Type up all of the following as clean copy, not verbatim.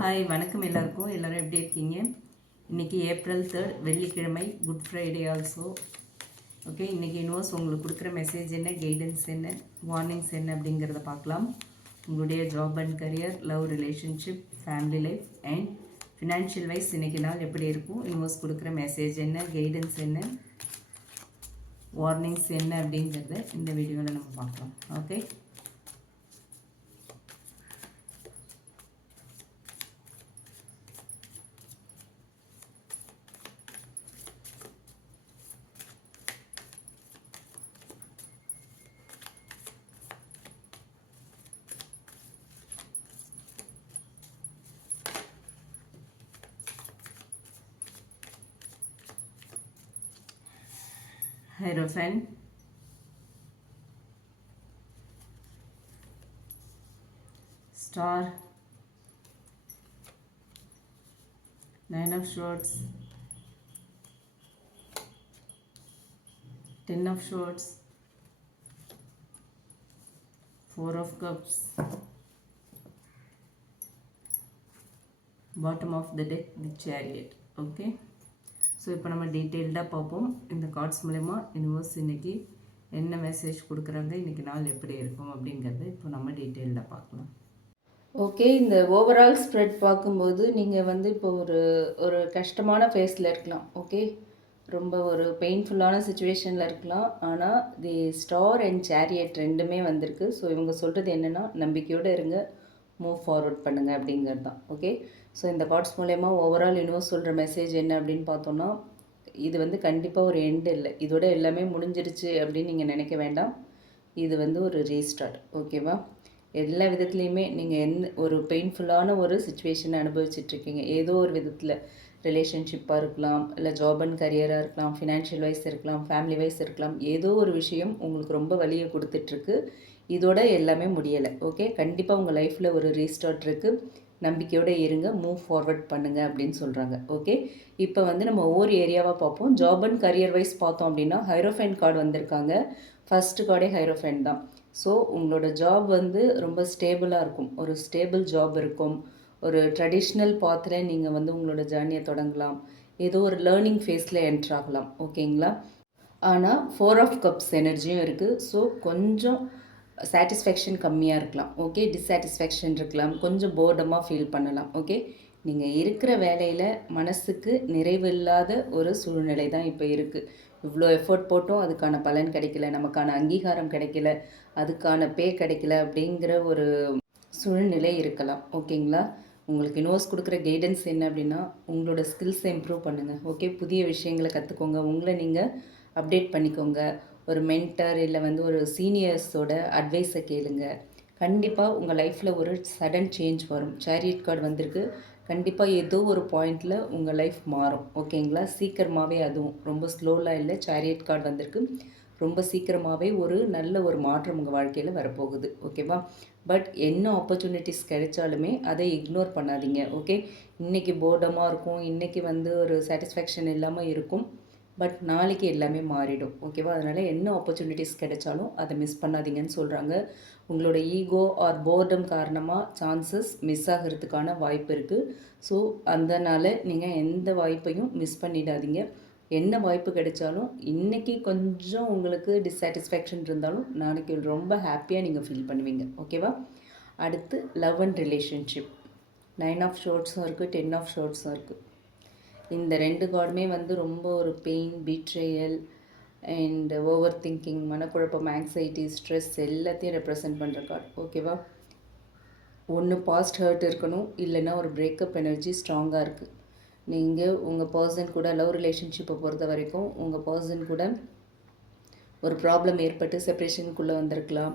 Hi, வணக்கம் எல்லாருக்கும். எல்லோரும் எப்படி இருக்கீங்க? இன்றைக்கி April 3 வெள்ளிக்கிழமை, குட் ஃப்ரைடே ஆல்சோ. ஓகே, இன்றைக்கி யூனிவர்ஸ் உங்களுக்கு கொடுக்குற மெசேஜ் என்ன, கைடன்ஸ் என்ன, வார்னிங்ஸ் என்ன அப்படிங்கிறத பார்க்கலாம். உங்களுடைய job and career, love relationship, family life and financial wise இன்றைக்கி நாள் எப்படி இருக்கும், யூனிவர்ஸ் கொடுக்குற மெசேஜ் என்ன, கைடன்ஸ் என்ன, வார்னிங்ஸ் என்ன அப்படிங்கிறத இந்த வீடியோவில் நம்ம பார்க்கலாம். Okay, Hierophant, Star, Nine of Swords, Ten of Swords, Four of Cups, bottom of the deck, the Chariot. Okay, so இப்போ நம்ம டீட்டெயில்டாக பார்ப்போம். இந்த கார்ட்ஸ் மூலமா யூனிவர்ஸ் இன்றைக்கி என்ன மெசேஜ் கொடுக்குறாங்க, இன்றைக்கி நாள் எப்படி இருக்கும் அப்படிங்கிறத இப்போ நம்ம டீட்டெயில்டாக பார்க்கலாம். ஓகே, இந்த ஓவரால் ஸ்ப்ரெட் பார்க்கும்போது நீங்கள் வந்து இப்போ ஒரு கஷ்டமான ஃபேஸில் இருக்கலாம். ஓகே, ரொம்ப ஒரு பெயின்ஃபுல்லான சுச்சுவேஷனில் இருக்கலாம். ஆனால் தி ஸ்டார் அண்ட் சேரியட் ரெண்டுமே வந்திருக்கு. ஸோ இவங்க சொல்கிறது என்னென்னா, நம்பிக்கையோடு இருங்க, மூவ் ஃபார்வர்ட் பண்ணுங்கள் அப்படிங்கிறது தான். ஓகே, ஸோ இந்த கார்ட்ஸ் மூலயமா ஓவரால் யூனிவர்ஸ் சொல்கிற மெசேஜ் என்ன அப்படின்னு பார்த்தோன்னா, இது வந்து கண்டிப்பாக ஒரு எண்டு இல்லை, இதோட எல்லாமே முடிஞ்சிருச்சு அப்படின்னு நீங்கள் நினைக்க வேண்டாம். இது வந்து ஒரு ரீஸ்டார்ட். ஓகேவா? எல்லா விதத்துலேயுமே நீங்கள் ஒரு பெயின்ஃபுல்லான ஒரு சுச்சுவேஷனை அனுபவிச்சிட்ருக்கீங்க. ஏதோ ஒரு விதத்தில் ரிலேஷன்ஷிப்பாக இருக்கலாம், இல்லை ஜாப் அண்ட் கரியராக இருக்கலாம், ஃபினான்ஷியல் வைஸ் இருக்கலாம், ஃபேமிலி வைஸ் இருக்கலாம். ஏதோ ஒரு விஷயம் உங்களுக்கு ரொம்ப வலியை கொடுத்துட்ருக்கு. இதோட எல்லாமே முடியலை. ஓகே, கண்டிப்பாக உங்கள் லைஃப்பில் ஒரு ரீஸ்டார்ட் இருக்குது. நம்பிக்கையோடு இருங்க, மூவ் ஃபார்வர்ட் பண்ணுங்கள் அப்படின்னு சொல்கிறாங்க. ஓகே, இப்போ வந்து நம்ம ஒவ்வொரு ஏரியாவாக பார்ப்போம். ஜாப் அண்ட் கரியர் வைஸ் பார்த்தோம் அப்படின்னா ஹைரோஃபைன் கார்டு வந்திருக்காங்க. ஃபஸ்ட்டு கார்டே ஹைரோஃபைன் தான். ஸோ உங்களோட ஜாப் வந்து ரொம்ப ஸ்டேபிளாக இருக்கும், ஒரு ஸ்டேபிள் ஜாப் இருக்கும். ஒரு ட்ரெடிஷ்னல் பாத்தில் நீங்கள் வந்து உங்களோட ஜேர்னியை தொடங்கலாம், ஏதோ ஒரு லேர்னிங் ஃபேஸில் என்ட்ராகலாம். ஓகேங்களா? ஆனால் 4 ஆஃப் கப்ஸ் எனர்ஜியும் இருக்குது. ஸோ கொஞ்சம் சாட்டிஸ்ஃபேக்ஷன் கம்மியாக இருக்கலாம். ஓகே, டிஸாட்டிஸ்ஃபேக்ஷன் இருக்கலாம், கொஞ்சம் போர்டமாக ஃபீல் பண்ணலாம். ஓகே, நீங்கள் இருக்கிற வேலையில் மனசுக்கு நிறைவில்லாத ஒரு சூழ்நிலை தான் இப்போ இருக்குது. இவ்வளோ எஃபர்ட் போட்டும் அதுக்கான பலன் கிடைக்கல, நமக்கான அங்கீகாரம் கிடைக்கல, அதுக்கான பே கிடைக்கல அப்படிங்கிற ஒரு சூழ்நிலை இருக்கலாம். ஓகேங்களா? உங்களுக்கு யூனிவர்ஸ் கொடுக்குற கைடன்ஸ் என்ன அப்படின்னா, உங்களோட ஸ்கில்ஸை இம்ப்ரூவ் பண்ணுங்கள். ஓகே, புதிய விஷயங்களை கற்றுக்கோங்க, உங்களை நீங்கள் அப்டேட் பண்ணிக்கோங்க. ஒரு மென்டர் இல்லை வந்து ஒரு சீனியர்ஸோட அட்வைஸை கேளுங்க. கண்டிப்பாக உங்கள் லைஃப்பில் ஒரு சடன் சேஞ்ச் வரும். சேரியட் கார்டு வந்திருக்கு. கண்டிப்பாக ஏதோ ஒரு பாயிண்டில் உங்கள் லைஃப் மாறும். ஓகேங்களா? சீக்கிரமாகவே, அதுவும் ரொம்ப ஸ்லோலாம் இல்லை. சேரியட் கார்டு வந்திருக்கு. ரொம்ப சீக்கிரமாகவே ஒரு நல்ல ஒரு மாற்றம் உங்கள் வாழ்க்கையில் வரப்போகுது. ஓகேவா? பட் என்ன ஆப்பர்ச்சுனிட்டிஸ் கிடைச்சாலுமே அதை இக்னோர் பண்ணாதீங்க. ஓகே, இன்றைக்கி போர்டமாக இருக்கும், இன்றைக்கி வந்து ஒரு சாட்டிஸ்ஃபேக்ஷன் இல்லாமல் இருக்கும். பட் நாளைக்கு எல்லாமே மாறிடும். ஓகேவா? அதனால் என்ன ஆப்பர்ச்சுனிட்டிஸ் கிடைச்சாலும் அதை மிஸ் பண்ணாதீங்கன்னு சொல்கிறாங்க. உங்களோட ஈகோ ஆர் போர்டம் காரணமாக சான்சஸ் மிஸ் ஆகிறதுக்கான வாய்ப்பு இருக்குது. ஸோ அதனால் நீங்கள் எந்த வாய்ப்பையும் மிஸ் பண்ணிடாதீங்க. என்ன வாய்ப்பு கிடைச்சாலும் இன்றைக்கி கொஞ்சம் உங்களுக்கு டிஸாட்டிஸ்ஃபேக்ஷன் இருந்தாலும் நாளைக்கு ரொம்ப ஹாப்பியாக நீங்கள் ஃபீல் பண்ணுவீங்க. ஓகேவா? அடுத்து லவ் அண்ட் ரிலேஷன்ஷிப். 9 ஆஃப் ஷோர்ட்ஸும் இருக்குது, 10 ஆஃப் ஷோர்ட்ஸும் இருக்குது. இந்த ரெண்டு கார்டுமே வந்து ரொம்ப ஒரு பெயின், பீட்ரேயல் அண்ட் ஓவர் திங்கிங், மனக்குழப்பம், ஆங்ஸைட்டி, ஸ்ட்ரெஸ் எல்லாத்தையும் ரெப்ரசன்ட் பண்ணுற கார்டு. ஓகேவா? ஒன்று பாஸ்ட் ஹர்ட் இருக்கணும், இல்லைன்னா ஒரு பிரேக்கப் எனர்ஜி ஸ்ட்ராங்காக இருக்குது. நீங்கள் உங்கள் பர்சன் கூட லவ் ரிலேஷன்ஷிப்பை பொறுத்த வரைக்கும் உங்கள் பர்சன் கூட ஒரு ப்ராப்ளம் ஏற்பட்டு செப்ரேஷனுக்குள்ளே வந்திருக்கலாம்.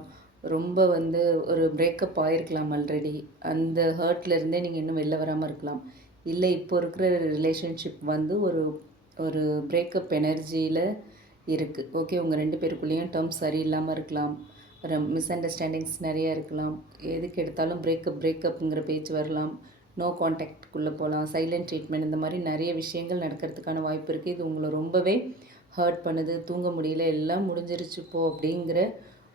ரொம்ப வந்து ஒரு பிரேக்கப் ஆகிருக்கலாம் ஆல்ரெடி. அந்த ஹர்ட்லேருந்தே நீங்கள் இன்னும் வெளில வராமல் இருக்கலாம். இல்லை இப்போ இருக்கிற ரிலேஷன்ஷிப் வந்து ஒரு பிரேக்கப் எனர்ஜியில் இருக்குது. ஓகே, உங்கள் ரெண்டு பேருக்குள்ளேயும் டேர்ம்ஸ் சரியில்லாமல் இருக்கலாம், ஒரு மிஸ் அண்டர்ஸ்டாண்டிங்ஸ் நிறையா இருக்கலாம். எதுக்கு எடுத்தாலும் பிரேக்கப்புங்கிற பேச்சு வரலாம், நோ கான்டாக்டுக்குள்ளே போகலாம், சைலண்ட் ட்ரீட்மெண்ட், இந்த மாதிரி நிறைய விஷயங்கள் நடக்கிறதுக்கான வாய்ப்பு இருக்குது. இது உங்களை ரொம்பவே ஹர்ட் பண்ணுது, தூங்க முடியல, எல்லாம் முடிஞ்சிருச்சு போ அப்படிங்கிற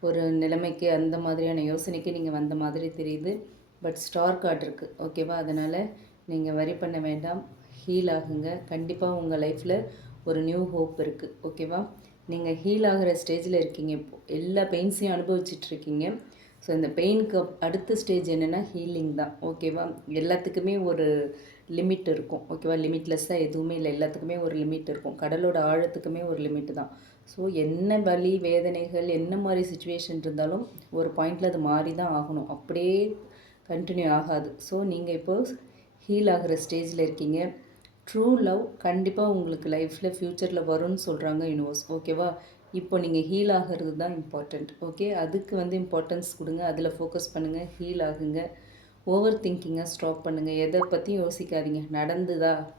ஒரு நிலைமைக்கு, அந்த மாதிரியான யோசனைக்கு நீங்கள் வந்த மாதிரி தெரியுது. பட் ஸ்டார் கார்டு இருக்குது. ஓகேவா? அதனால் நீங்கள் வரி பண்ண வேண்டாம். ஹீல் ஆகுங்க. கண்டிப்பாக உங்கள் லைஃப்பில் ஒரு நியூ ஹோப் இருக்குது. ஓகேவா? நீங்கள் ஹீல் ஆகிற ஸ்டேஜில் இருக்கீங்க. இப்போது எல்லா பெயின்ஸையும் அனுபவிச்சிட்ருக்கீங்க. ஸோ இந்த பெயினுக்கு அடுத்த ஸ்டேஜ் என்னென்னா ஹீலிங் தான். ஓகேவா? எல்லாத்துக்குமே ஒரு லிமிட் இருக்கும். ஓகேவா? லிமிட்லெஸ்ஸாக எதுவுமே இல்லை. எல்லாத்துக்குமே ஒரு லிமிட் இருக்கும். கடலோட ஆழத்துக்குமே ஒரு லிமிட் தான். ஸோ என்ன வலி வேதனைகள் என்ன மாதிரி சுச்சுவேஷன் இருந்தாலும் ஒரு பாயிண்டில் அது மாறி தான் ஆகணும். அப்படியே கண்டினியூ ஆகாது. ஸோ நீங்கள் இப்போது ஹீல் ஆகிற ஸ்டேஜில் இருக்கீங்க. ட்ரூ லவ் கண்டிப்பாக உங்களுக்கு லைஃப்பில் ஃப்யூச்சரில் வரும்னு சொல்கிறாங்க யூனிவர்ஸ். ஓகேவா? இப்போ நீங்கள் ஹீல் ஆகிறது தான் இம்பார்ட்டண்ட். ஓகே, அதுக்கு வந்து இம்பார்ட்டன்ஸ் கொடுங்க. அதில் ஃபோக்கஸ் பண்ணுங்கள். ஹீல் ஆகுங்க. ஓவர் திங்கிங்கை ஸ்டாப் பண்ணுங்கள். எதை பற்றியும் யோசிக்காதீங்க.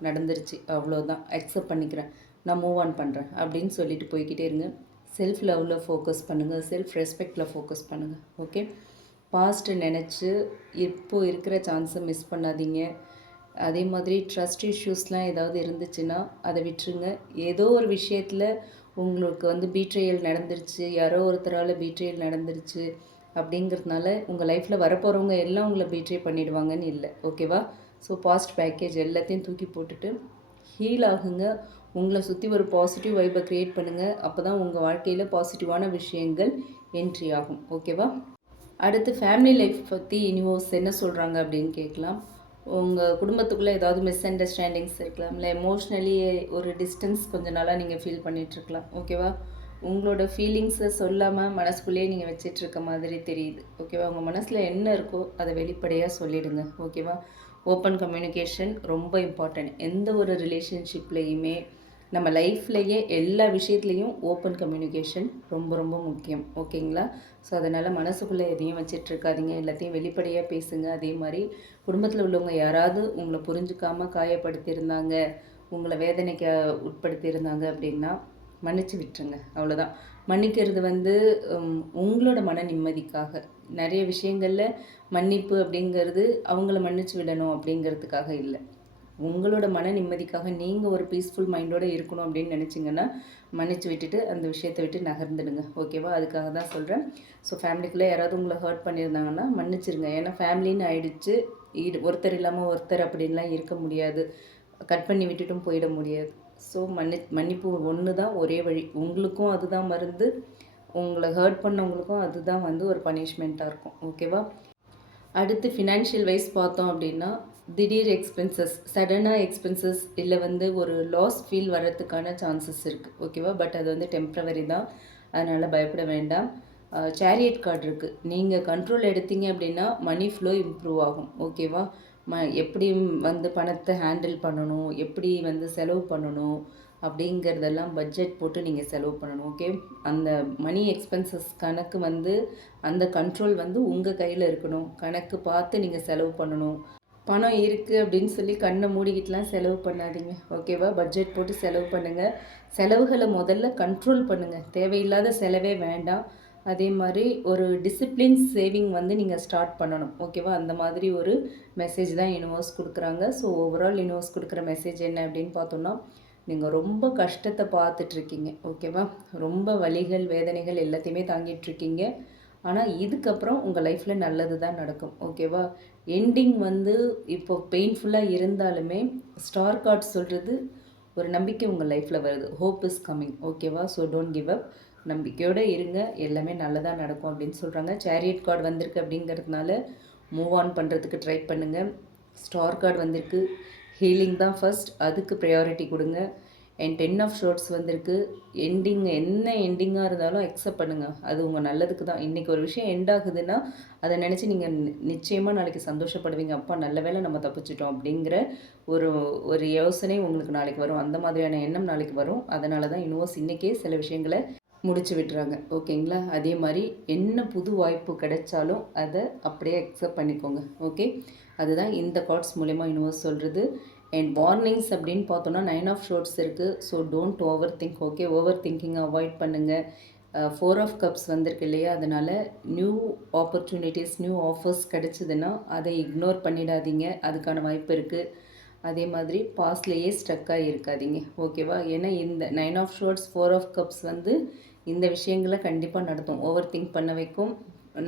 நடந்துருச்சு, அவ்வளோதான், அக்செப்ட் பண்ணிக்கிறேன், நான் மூவ் ஆன் பண்ணுறேன் அப்படின்னு சொல்லிட்டு போய்கிட்டே இருங்க. செல்ஃப் லவ்வில் ஃபோக்கஸ் பண்ணுங்கள். செல்ஃப் ரெஸ்பெக்டில் ஃபோக்கஸ் பண்ணுங்கள். ஓகே, பாஸ்ட்டு நினச்சி இப்போது இருக்கிற சான்ஸை மிஸ் பண்ணாதீங்க. அதே மாதிரி ட்ரஸ்ட் இஷ்யூஸ்லாம் ஏதாவது இருந்துச்சுன்னா அதை விட்டுருங்க. ஏதோ ஒரு விஷயத்தில் உங்களுக்கு வந்து பீட்ரேயல் நடந்துருச்சு, யாரோ ஒருத்தரால் பீட்ரேயல் நடந்துருச்சு அப்படிங்கிறதுனால உங்கள் லைஃப்பில் வரப்போகிறவங்க எல்லாம் உங்களை பீட்ரே பண்ணிடுவாங்கன்னு இல்லை. ஓகேவா? ஸோ பாஸ்ட் பேக்கேஜ் எல்லாத்தையும் தூக்கி போட்டுட்டு ஹீல் ஆகுங்க. உங்களை சுற்றி ஒரு பாசிட்டிவ் வைப்பை க்ரியேட் பண்ணுங்கள். அப்போ தான் உங்கள் வாழ்க்கையில் பாசிட்டிவான விஷயங்கள் என்ட்ரி ஆகும். ஓகேவா? அடுத்து ஃபேமிலி லைஃப் பற்றி யூனிவர்ஸ் என்ன சொல்கிறாங்க அப்படின்னு கேட்கலாம். உங்கள் குடும்பத்துக்குள்ளே ஏதாவது மிஸ் அண்டர்ஸ்டாண்டிங்ஸ் இருக்கலாம், இல்லை எமோஷ்னலி ஒரு டிஸ்டன்ஸ் கொஞ்ச நாளாக நீங்கள் ஃபீல் பண்ணிகிட்ருக்கலாம். ஓகேவா? உங்களோட ஃபீலிங்ஸை சொல்லாமல் மனசுக்குள்ளேயே நீங்கள் வச்சிட்ருக்க மாதிரி தெரியுது. ஓகேவா? உங்கள் மனசில் என்ன இருக்கோ அதை வெளிப்படையாக சொல்லிவிடுங்க. ஓகேவா? ஓப்பன் கம்யூனிகேஷன் ரொம்ப இம்பார்ட்டன்ட். எந்த ஒரு ரிலேஷன்ஷிப்லேயுமே நம்ம லைஃப்லேயே எல்லா விஷயத்துலேயும் ஓப்பன் கம்யூனிகேஷன் ரொம்ப ரொம்ப முக்கியம். ஓகேங்களா? ஸோ அதனால் மனசுக்குள்ளே எதையும் வச்சிட்ருக்காதீங்க. எல்லாத்தையும் வெளிப்படையாக பேசுங்க. அதே மாதிரி குடும்பத்தில் உள்ளவங்க யாராவது உங்களை புரிஞ்சுக்காமல் காயப்படுத்தியிருந்தாங்க, உங்களை வேதனைக்கு உட்படுத்தியிருந்தாங்க அப்படின்னா மன்னிச்சு விட்டுருங்க. அவ்வளோதான். மன்னிக்கிறது வந்து உங்களோட மன நிம்மதிக்காக. நிறைய விஷயங்களில் மன்னிப்பு அப்படிங்கிறது அவங்கள மன்னிச்சு விடணும் அப்படிங்கிறதுக்காக இல்லை. உங்களோட மன நிம்மதிக்காக நீங்கள் ஒரு பீஸ்ஃபுல் மைண்டோடு இருக்கணும் அப்படின்னு நினச்சிங்கன்னா மன்னிச்சு விட்டுட்டு அந்த விஷயத்தை விட்டு நகர்ந்துடுங்க. ஓகேவா? அதுக்காக தான் சொல்கிறேன். ஸோ ஃபேமிலிக்குள்ளே யாராவது உங்களை ஹர்ட் பண்ணியிருந்தாங்கன்னா மன்னிச்சிருங்க. ஏன்னா ஃபேமிலின்னு ஆயிடுச்சு. ஒருத்தர் இல்லாமல் ஒருத்தர் அப்படின்லாம் இருக்க முடியாது. கட் பண்ணி விட்டுட்டும் போயிட முடியாது. ஸோ மன்னிப்பு ஒன்று தான் ஒரே வழி. உங்களுக்கும் அதுதான் மருந்து, உங்களை ஹர்ட் பண்ணவங்களுக்கும் அதுதான் வந்து ஒரு பனிஷ்மெண்ட்டாக இருக்கும். ஓகேவா? அடுத்து ஃபினான்ஷியல் வைஸ் பார்த்தோம் அப்படின்னா திடீர் எக்ஸ்பென்சஸ், சடனாக எக்ஸ்பென்சஸ் இல்லை வந்து ஒரு லாஸ் ஃபீல் வர்றதுக்கான சான்சஸ் இருக்குது. ஓகேவா? பட் அது வந்து டெம்ப்ரவரி தான். அதனால் பயப்பட வேண்டாம். சேரியட் கார்டு இருக்குது. நீங்கள் கண்ட்ரோல் எடுத்தீங்க அப்படின்னா மணி ஃப்ளோ இம்ப்ரூவ் ஆகும். ஓகேவா? எப்படி வந்து பணத்தை ஹேண்டில் பண்ணணும், எப்படி வந்து செலவு பண்ணணும் அப்படிங்கிறதெல்லாம் பட்ஜெட் போட்டு நீங்கள் செலவு பண்ணணும். ஓகே, அந்த மணி எக்ஸ்பென்சஸ் கணக்கு வந்து அந்த கண்ட்ரோல் வந்து உங்கள் கையில் இருக்கணும். கணக்கு பார்த்து நீங்கள் செலவு பண்ணணும். பணம் இருக்குது அப்படின்னு சொல்லி கண்ணை மூடிக்கிட்டுலாம் செலவு பண்ணாதீங்க. ஓகேவா? பட்ஜெட் போட்டு செலவு பண்ணுங்கள். செலவுகளை முதல்ல கண்ட்ரோல் பண்ணுங்கள். தேவையில்லாத செலவே வேண்டாம். அதே மாதிரி ஒரு டிசிப்ளின் சேவிங் வந்து நீங்கள் ஸ்டார்ட் பண்ணணும். ஓகேவா? அந்த மாதிரி ஒரு மெசேஜ் தான் யூனிவர்ஸ் கொடுக்குறாங்க. ஸோ ஓவரால் யூனிவர்ஸ் கொடுக்குற மெசேஜ் என்ன அப்படின்னு பார்த்தோன்னா, நீங்கள் ரொம்ப கஷ்டத்தை பார்த்துட்ருக்கீங்க. ஓகேவா? ரொம்ப வலிகள் வேதனைகள் எல்லாத்தையுமே தாங்கிட்டுருக்கீங்க. ஆனால் இதுக்கப்புறம் உங்கள் லைஃப்பில் நல்லது தான் நடக்கும். ஓகேவா? எண்டிங் வந்து இப்போ பெயின்ஃபுல்லாக இருந்தாலுமே ஸ்டார் கார்டு சொல்கிறது ஒரு நம்பிக்கை உங்கள் லைஃப்பில் வருது. Hope is coming. ஓகேவா? So don't give up. நம்பிக்கையோடு இருங்க. எல்லாமே நல்லதாக நடக்கும் அப்படின்னு சொல்கிறாங்க. சேரியட் கார்டு வந்திருக்கு அப்படிங்கிறதுனால மூவ் ஆன் பண்ணுறதுக்கு ட்ரை பண்ணுங்கள். ஸ்டார் கார்டு வந்திருக்கு. ஹீலிங் தான் ஃபர்ஸ்ட், அதுக்கு ப்ரையாரிட்டி கொடுங்க. அண்ட் 10 ஆஃப் ஷோர்ட்ஸ் வந்திருக்கு. என்ன எண்டிங்காக இருந்தாலும் அக்செப்ட் பண்ணுங்கள். அது உங்கள் நல்லதுக்கு தான். இன்றைக்கி ஒரு விஷயம் எண்ட் ஆகுதுன்னா அதை நினச்சி நீங்கள் நிச்சயமாக நாளைக்கு சந்தோஷப்படுவீங்க. அப்பா நல்ல வேளை நம்ம தப்பிச்சிட்டோம் அப்படிங்கிற ஒரு யோசனை உங்களுக்கு நாளைக்கு வரும். அந்த மாதிரியான எண்ணம் நாளைக்கு வரும். அதனால தான் யூனிவர்ஸ் இன்றைக்கே சில விஷயங்களை முடிச்சு விட்டுறாங்க. ஓகேங்களா? அதே மாதிரி என்ன புது வாய்ப்பு கிடைச்சாலும் அதை அப்படியே அக்செப்ட் பண்ணிக்கோங்க. ஓகே, அதுதான் இந்த கார்ட்ஸ் மூலமா யூனிவர்ஸ் சொல்கிறது. அண்ட் வார்னிங்ஸ் அப்படின்னு பார்த்தோன்னா 9 ஆஃப் ஷோர்ட்ஸ் இருக்குது. So don't overthink. Okay, ஓவர் திங்கிங்கை அவாய்ட் பண்ணுங்கள். 4 ஆஃப் கப்ஸ் வந்திருக்கு இல்லையா? அதனால் நியூ ஆப்பர்ச்சுனிட்டிஸ் நியூ ஆஃபர்ஸ் கிடைச்சிதுன்னா அதை இக்னோர் பண்ணிடாதீங்க. அதுக்கான வாய்ப்பு இருக்குது. அதே மாதிரி பாஸ்ட்லேயே ஸ்ட்ரக்காக இருக்காதீங்க. ஓகேவா? ஏன்னா இந்த 9 ஆஃப் ஷோர்ட்ஸ் 4 ஆஃப் கப்ஸ் வந்து இந்த விஷயங்களை கண்டிப்பாக நடத்தும். ஓவர் திங்க் பண்ண வைக்கும்.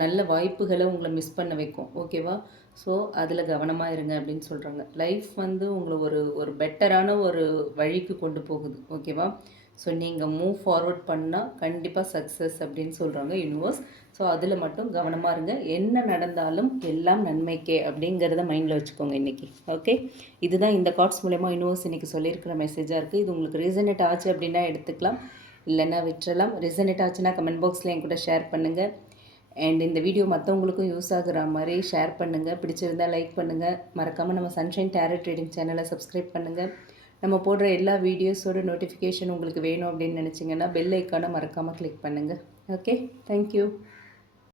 நல்ல வாய்ப்புகளை உங்களை மிஸ் பண்ண வைக்கும். ஓகேவா? ஸோ அதில் கவனமாக இருங்க அப்படின்னு சொல்கிறாங்க. லைஃப் வந்து உங்களை ஒரு ஒரு பெட்டரான ஒரு வழிக்கு கொண்டு போகுது. ஓகேவா? ஸோ நீங்கள் மூவ் ஃபார்வர்ட் பண்ணால் கண்டிப்பாக சக்ஸஸ் அப்படின்னு சொல்கிறாங்க யூனிவர்ஸ். ஸோ அதில் மட்டும் கவனமாக இருங்க. என்ன நடந்தாலும் எல்லாம் நன்மைக்கே அப்படிங்கிறத மைண்டில் வச்சுக்கோங்க இன்றைக்கி. ஓகே, இதுதான் இந்த கார்ட்ஸ் மூலயமா யூனிவர்ஸ் இன்றைக்கி சொல்லியிருக்கிற மெசேஜாக இருக்குது. இது உங்களுக்கு ரீசனேட் ஆச்சு அப்படின்னா எடுத்துக்கலாம், இல்லைன்னா விட்டுறலாம். ரீசனேட் ஆச்சுன்னா கமெண்ட் பாக்ஸில் என் கூட ஷேர் பண்ணுங்கள். அண்ட் இந்த வீடியோ மற்றவங்களுக்கும் யூஸ் ஆகுற மாதிரி ஷேர் பண்ணுங்கள். பிடிச்சிருந்தால் லைக் பண்ணுங்கள். மறக்காமல் நம்ம சன்ஷைன் டேரோ ட்ரேடிங் சேனலை சப்ஸ்கிரைப் பண்ணுங்கள். நம்ம போடுற எல்லா வீடியோஸோட நோட்டிஃபிகேஷன் உங்களுக்கு வேணும் அப்படின்னு நினச்சிங்கன்னா பெல் ஐக்கானை மறக்காமல் கிளிக் பண்ணுங்கள். Okay, thank you.